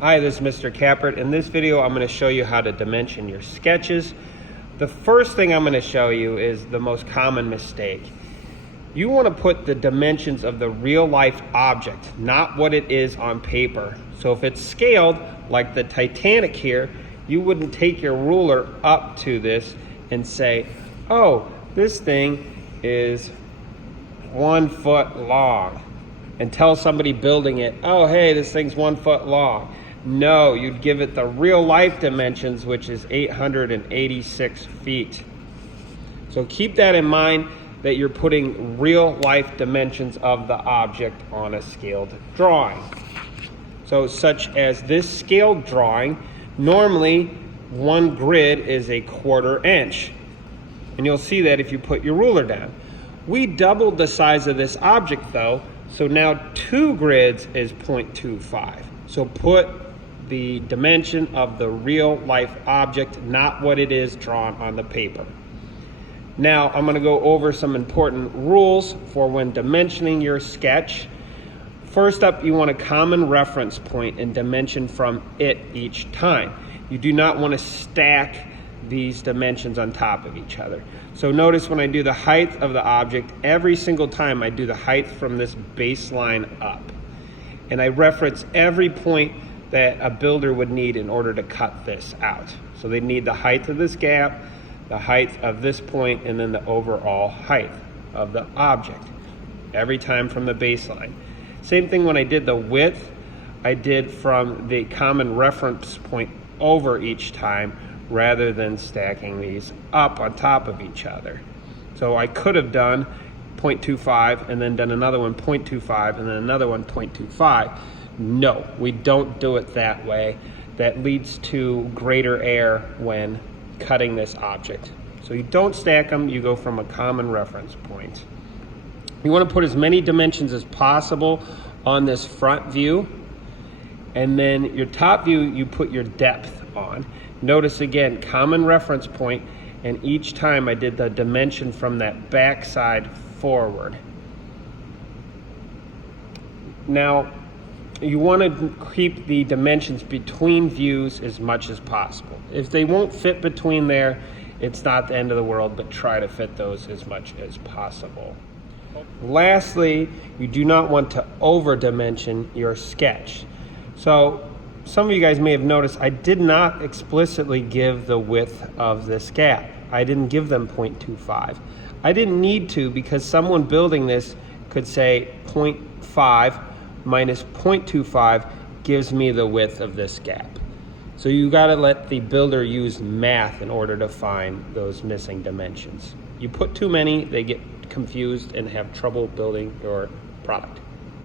Hi, this is Mr. Cappert. In this video, I'm going to show you how to dimension your sketches. The first thing I'm going to show you is the most common mistake. You want to put the dimensions of the real life object, not what it is on paper. So if it's scaled, like the Titanic here, you wouldn't take your ruler up to this and say, oh, this thing is 1 foot long, and tell somebody building it, oh, hey, this thing's 1 foot long. No, you'd give it the real life dimensions, which is 886 feet. So keep that in mind, that you're putting real life dimensions of the object on a scaled drawing. So such as this scaled drawing, normally one grid is 1/4 inch. And you'll see that if you put your ruler down. We doubled the size of this object though, so now 2 grids is 0.25. So put the dimension of the real life object, not what it is drawn on the paper. Now I'm going to go over some important rules for when dimensioning your sketch. First up, you want a common reference point and dimension from it each time. You do not want to stack these dimensions on top of each other. So notice when I do the height of the object, every single time I do the height from this baseline up. And I reference every point that a builder would need in order to cut this out. So they need the height of this gap, the height of this point, and then the overall height of the object, every time from the baseline. Same thing when I did the width, I did from the common reference point over each time, rather than stacking these up on top of each other. So I could have done 0.25 and then done another one 0.25 and then another one 0.25. No, we don't do it that way. That leads to greater error when cutting this object. So you don't stack them, you go from a common reference point. You want to put as many dimensions as possible on this front view, and then your top view you put your depth on. Notice again, common reference point, and each time I did the dimension from that back side forward. Now, you want to keep the dimensions between views as much as possible. If they won't fit between there, it's not the end of the world, but try to fit those as much as possible. Lastly, you do not want to over-dimension your sketch. So some of you guys may have noticed I did not explicitly give the width of this gap. I didn't give them 0.25. I didn't need to, because someone building this could say 0.5 minus 0.25 gives me the width of this gap. So you got to let the builder use math in order to find those missing dimensions. You put too many, they get confused and have trouble building your product.